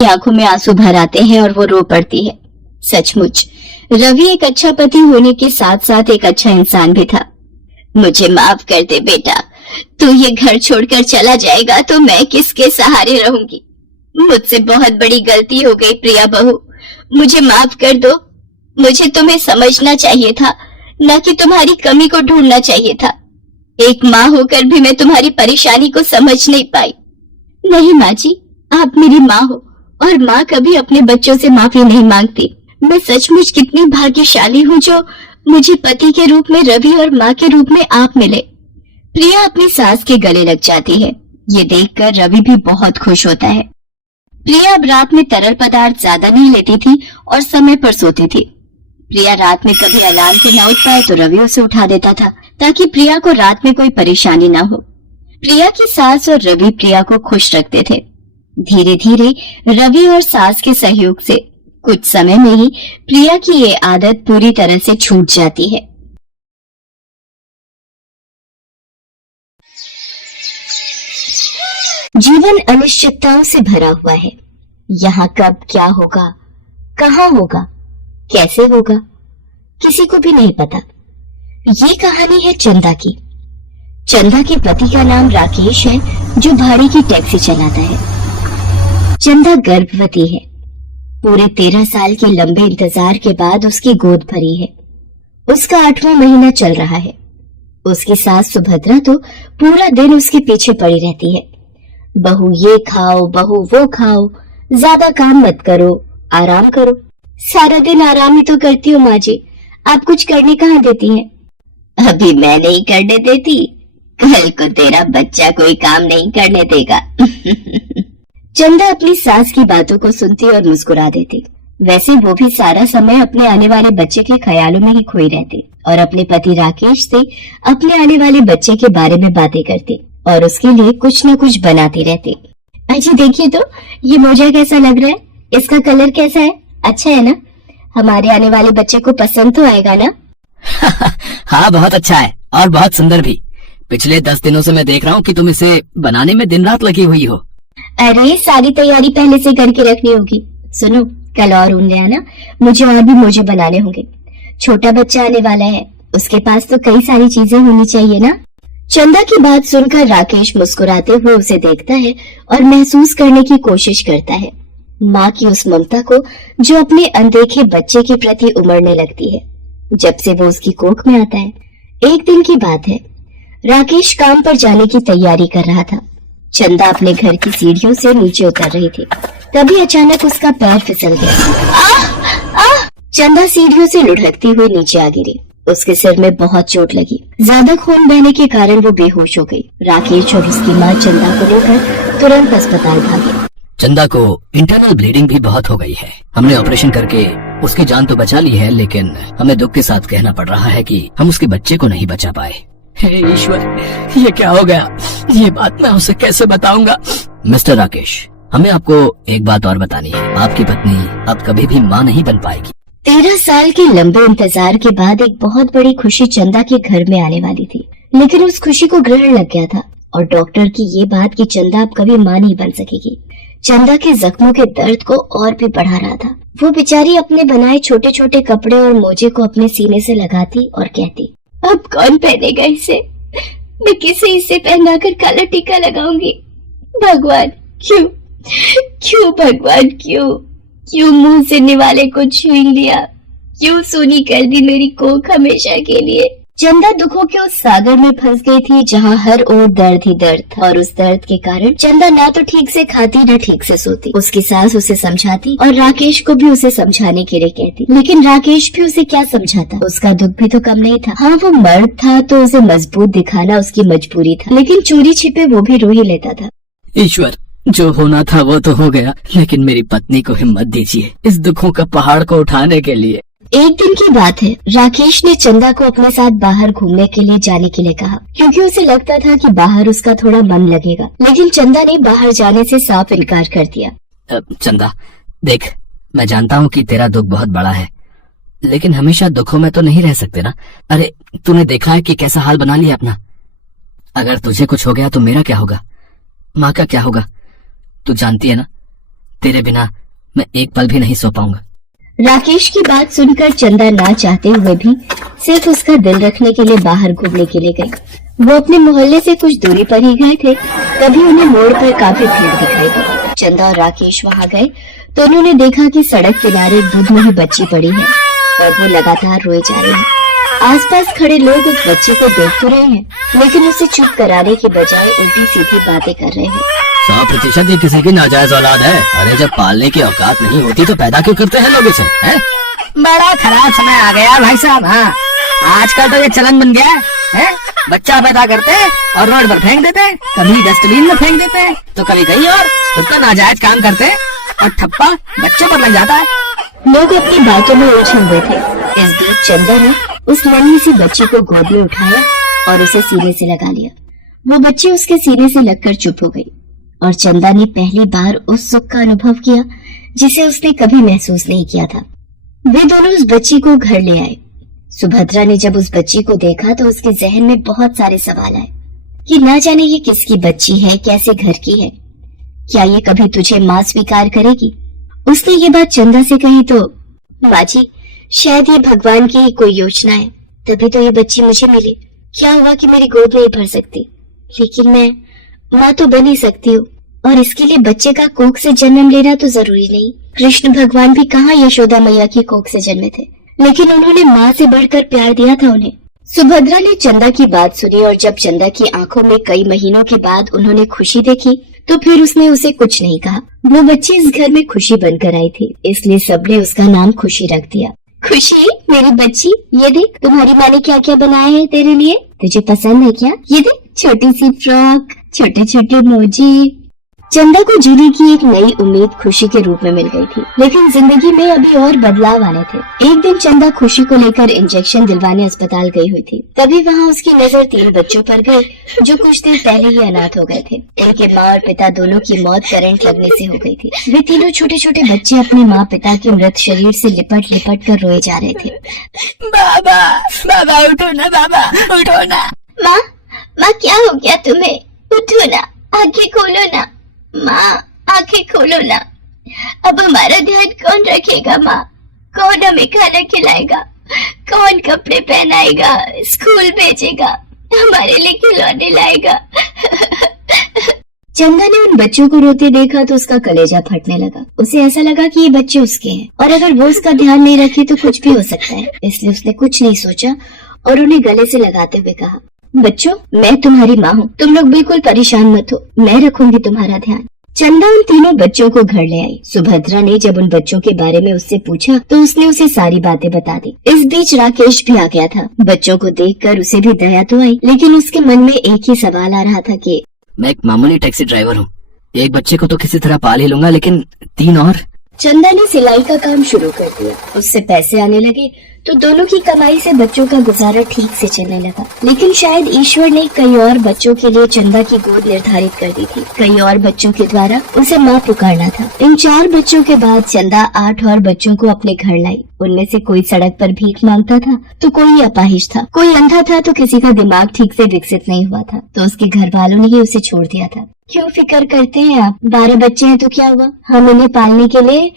आंखों में आंसू भर आते हैं और वो रो पड़ती है। सचमुच रवि एक अच्छा पति होने के साथ साथ एक अच्छा इंसान भी था। मुझे माफ कर दे बेटा, तू ये घर छोड़कर चला जाएगा तो मैं किसके सहारे रहूंगी। मुझसे बहुत बड़ी गलती हो गई प्रिया बहू, मुझे माफ कर दो। मुझे तुम्हें समझना चाहिए था, न कि तुम्हारी कमी को ढूंढना चाहिए था। एक माँ होकर भी मैं तुम्हारी परेशानी को समझ नहीं पाई। नहीं माँ जी, आप मेरी माँ हो और माँ कभी अपने बच्चों से माफी नहीं मांगती। मैं सचमुच कितनी भाग्यशाली हूँ जो मुझे पति के रूप में रवि और माँ के रूप में आप मिले। प्रिया अपनी सास के गले लग जाती है। ये देखकर रवि भी बहुत खुश होता है। प्रिया अब रात में तरल पदार्थ ज्यादा नहीं लेती थी और समय पर सोती थी। प्रिया रात में कभी अलार्म से न उठ पाए तो रवि उसे उठा देता था ताकि प्रिया को रात में कोई परेशानी न हो। प्रिया की सास और रवि प्रिया को खुश रखते थे। धीरे धीरे रवि और सास के सहयोग से कुछ समय में ही प्रिया की ये आदत पूरी तरह से छूट जाती है। जीवन अनिश्चितताओं से भरा हुआ है। यहाँ कब क्या होगा, कहाँ होगा, कैसे होगा, किसी को भी नहीं पता। ये कहानी है चंदा की। चंदा के पति का नाम राकेश है जो भाड़े की टैक्सी चलाता है। चंदा गर्भवती है। पूरे 13 साल के लंबे इंतजार के बाद उसकी गोद भरी है। उसका 8वां महीना चल रहा है। उसकी सास सुभद्रा तो पूरा दिन उसके पीछे पड़ी रहती है। बहू ये खाओ, बहू वो खाओ, ज्यादा काम मत करो, आराम करो। सारा दिन आराम ही तो करती हूँ माँ जी, आप कुछ करने कहाँ देती हैं? अभी मैं नहीं करने देती, कल को तेरा बच्चा कोई काम नहीं करने देगा। चंदा अपनी सास की बातों को सुनती और मुस्कुरा देती। वैसे वो भी सारा समय अपने आने वाले बच्चे के ख्यालों में ही खोई रहती और अपने पति राकेश से अपने आने वाले बच्चे के बारे में बातें करती और उसके लिए कुछ न कुछ बनाती रहती। अजी देखिए तो ये मोजा कैसा लग रहा है, इसका कलर कैसा है, अच्छा है ना? हमारे आने वाले बच्चे को पसंद तो आएगा ना? हाँ बहुत अच्छा है और बहुत सुंदर भी। पिछले 10 दिनों से मैं देख रहा हूँ कि तुम इसे बनाने में दिन रात लगी हुई हो। अरे सारी तैयारी पहले से करके रखनी होगी। सुनो, कल और ऊन ले आना, मुझे और भी मोजे बनाने होंगे। छोटा बच्चा आने वाला है, उसके पास तो कई सारी चीजें होनी चाहिए ना। चंदा की बात सुनकर राकेश मुस्कुराते हुए उसे देखता है और महसूस करने की कोशिश करता है माँ की उस ममता को जो अपने अनदेखे बच्चे के प्रति उमड़ने लगती है जब से वो उसकी कोख में आता है। एक दिन की बात है, राकेश काम पर जाने की तैयारी कर रहा था। चंदा अपने घर की सीढ़ियों से नीचे उतर रही थी। तभी अचानक उसका पैर फिसल गया। चंदा सीढ़ियों से लुढ़कती हुई नीचे आ गिरी। उसके सिर में बहुत चोट लगी। ज्यादा खून बहने के कारण वो बेहोश हो गई। राकेश और उसकी माँ चंदा को लेकर तुरंत अस्पताल भागे। चंदा को इंटरनल ब्लीडिंग भी बहुत हो गई है। हमने ऑपरेशन करके उसकी जान तो बचा ली है, लेकिन हमें दुख के साथ कहना पड़ रहा है कि हम उसके बच्चे को नहीं बचा पाए। हे ईश्वर, ये क्या हो गया? ये बात मैं उसे कैसे बताऊंगा? मिस्टर राकेश, हमें आपको एक बात और बतानी है। आपकी पत्नी अब कभी भी माँ नहीं बन पाएगी। 13 साल के लंबे इंतजार के बाद एक बहुत बड़ी खुशी चंदा के घर में आने वाली थी, लेकिन उस खुशी को ग्रहण लग गया था और डॉक्टर की ये बात कि चंदा अब कभी माँ नहीं बन सकेगी, चंदा के जख्मों के दर्द को और भी बढ़ा रहा था। वो बेचारी अपने बनाए छोटे छोटे कपड़े और मोजे को अपने सीने से लगाती और कहती, अब कौन पहनेगा इसे? मैं किसे इसे पहनाकर काला टीका लगाऊंगी? भगवान क्यों, क्यों भगवान क्यों, क्यों मुंह से निवाले को छीन लिया? क्यों सूनी कर दी मेरी कोख हमेशा के लिए? चंदा दुखों के उस सागर में फंस गई थी जहाँ हर ओर दर्द ही दर्द था और उस दर्द के कारण चंदा ना तो ठीक से खाती न ठीक से सोती। उसकी सास उसे समझाती और राकेश को भी उसे समझाने के लिए कहती, लेकिन राकेश भी उसे क्या समझाता? उसका दुख भी तो कम नहीं था। हाँ वो मर्द था तो उसे मजबूत दिखाना उसकी मजबूरी था, लेकिन चोरी छिपे वो भी रो ही लेता था। ईश्वर, जो होना था वो तो हो गया, लेकिन मेरी पत्नी को हिम्मत दीजिए इस दुखों का पहाड़ को उठाने के लिए। एक दिन की बात है, राकेश ने चंदा को अपने साथ बाहर घूमने के लिए जाने के लिए कहा, क्योंकि उसे लगता था कि बाहर उसका थोड़ा मन लगेगा, लेकिन चंदा ने बाहर जाने से साफ इनकार कर दिया। चंदा देख, मैं जानता हूँ कि तेरा दुख बहुत बड़ा है, लेकिन हमेशा दुखों में तो नहीं रह सकते ना। अरे तूने देखा है कि कैसा हाल बना लिया अपना। अगर तुझे कुछ हो गया तो मेरा क्या होगा, माँ का क्या होगा? तू जानती है ना तेरे बिना मैं एक पल भी नहीं सो पाऊंगा। राकेश की बात सुनकर चंदा ना चाहते हुए भी सिर्फ उसका दिल रखने के लिए बाहर घूमने के लिए गई। वो अपने मोहल्ले से कुछ दूरी पर ही गए थे, तभी उन्हें मोड़ पर काफी भीड़ दिखाई दी। चंदा और राकेश वहां गए तो उन्होंने देखा कि सड़क किनारे एक दूध में ही बच्ची पड़ी है और वो लगातार रोए जा रही है। आसपास खड़े लोग उस बच्ची को देख तो रहे हैं, लेकिन उसे चुप कराने की बजाय उल्टी सीधी बातें कर रहे हैं। 100% ये किसी की नाजायज औलाद है। अरे जब पालने की औकात नहीं होती तो पैदा क्यों करते हैं लोग इसे? हैं? बड़ा खराब समय आ गया भाई साहब। हाँ, आजकल तो ये चलन बन गया है। बच्चा पैदा करते हैं और रोड पर फेंक देते हैं, कभी डस्टबिन में फेंक देते हैं तो कभी कहीं और। खुद का नाजायज काम करते हैं और ठप्पा बच्चों पर लग जाता है। लोग अपनी बातों में उलझे हुए थे। इस बीच चंदा ने उस नन्ही सी बच्ची को गोद में उठाया और उसे सीने से लगा लिया। वो बच्ची उसके सीने से लगकर चुप हो गई और चंदा ने पहली बार उस सुख का अनुभव किया जिसे उसने कभी महसूस नहीं किया था। वे दोनों उस बच्ची को घर ले आए। सुभद्रा ने जब उस बच्ची को देखा तो उसके जहन में बहुत सारे सवाल आए कि ना जाने ये किसकी बच्ची है, कैसे घर की है, क्या ये कभी तुझे मां स्वीकार करेगी। उसने ये बात चंदा से कही तो माँ जी, शायद ये भगवान की ही कोई योजना है, तभी तो ये बच्ची मुझे मिली। क्या हुआ कि मेरी गोद नहीं भर सकती, लेकिन मैं माँ तो बन ही सकती हूँ, और इसके लिए बच्चे का कोख से जन्म लेना तो जरूरी नहीं। कृष्ण भगवान भी कहाँ यशोदा मैया की कोख से जन्मे थे, लेकिन उन्होंने माँ से बढ़कर प्यार दिया था उन्हें। सुभद्रा ने चंदा की बात सुनी और जब चंदा की आंखों में कई महीनों के बाद उन्होंने खुशी देखी तो फिर उसने उसे कुछ नहीं कहा। वो बच्ची इस घर में खुशी बनकर आई थी, इसलिए सबने उसका नाम खुशी रख दिया। खुशी मेरी बच्ची, ये देख तुम्हारी माँ ने क्या क्या बनाया है तेरे लिए, तुझे पसंद है क्या? ये देख छोटी सी फ्रॉक, छोटे छोटे मोजे। चंदा को जीने की एक नई उम्मीद खुशी के रूप में मिल गई थी, लेकिन जिंदगी में अभी और बदलाव आने थे। एक दिन चंदा खुशी को लेकर इंजेक्शन दिलवाने अस्पताल गई हुई थी, तभी वहाँ उसकी नजर 3 बच्चों पर गई जो कुछ दिन पहले ही अनाथ हो गए थे। इनके माँ और पिता दोनों की मौत करंट लगने से हो गई थी। वे तीनों छोटे छोटे बच्चे अपने माँ पिता के मृत शरीर से लिपट लिपट कर रोए जा रहे थे। बाबा, बाबा उठो ना, बाबा उठो ना। माँ, माँ क्या हो गया तुम्हें? उठो ना, आंखें खोलो ना। माँ आंखें खोलो ना। अब हमारा ध्यान कौन रखेगा माँ? कौन हमें खाना खिलाएगा? कौन कपड़े पहनाएगा? स्कूल भेजेगा? हमारे लिए खिलौने लाएगा? चंदा ने उन बच्चों को रोते देखा तो उसका कलेजा फटने लगा। उसे ऐसा लगा कि ये बच्चे उसके हैं और अगर वो उसका ध्यान नहीं रखे तो कुछ भी हो सकता है। इसलिए उसने कुछ नहीं सोचा और उन्हें गले से लगाते हुए कहा, बच्चों मैं तुम्हारी माँ हूँ, तुम लोग बिल्कुल परेशान मत हो, मैं रखूंगी तुम्हारा ध्यान। चंदा उन तीनों बच्चों को घर ले आई। सुभद्रा ने जब उन बच्चों के बारे में उससे पूछा तो उसने उसे सारी बातें बता दी। इस बीच राकेश भी आ गया था। बच्चों को देखकर उसे भी दया तो आई, लेकिन उसके मन में एक ही सवाल आ रहा था कि मैं एक मामूली टैक्सी ड्राइवर हूँ, एक बच्चे को तो किसी तरह पाल ही लूंगा, लेकिन 3 और। चंदा ने सिलाई का काम शुरू कर दिया। उससे पैसे आने लगे तो दोनों की कमाई से बच्चों का गुजारा ठीक से चलने लगा। लेकिन शायद ईश्वर ने कई और बच्चों के लिए चंदा की गोद निर्धारित कर दी थी। कई और बच्चों के द्वारा उसे माँ पुकारना था। इन 4 बच्चों के बाद चंदा 8 और बच्चों को अपने घर लाई। उनमें से कोई सड़क पर भीख मांगता था तो कोई अपाहिज था, कोई अंधा था तो किसी का दिमाग ठीक से विकसित नहीं हुआ था, तो उसके घर वालों ने ही उसे छोड़ दिया था। क्यों फिक्र करते हैं आप? 12 बच्चे हैं तो क्या हुआ, हम इन्हें पालने के लिए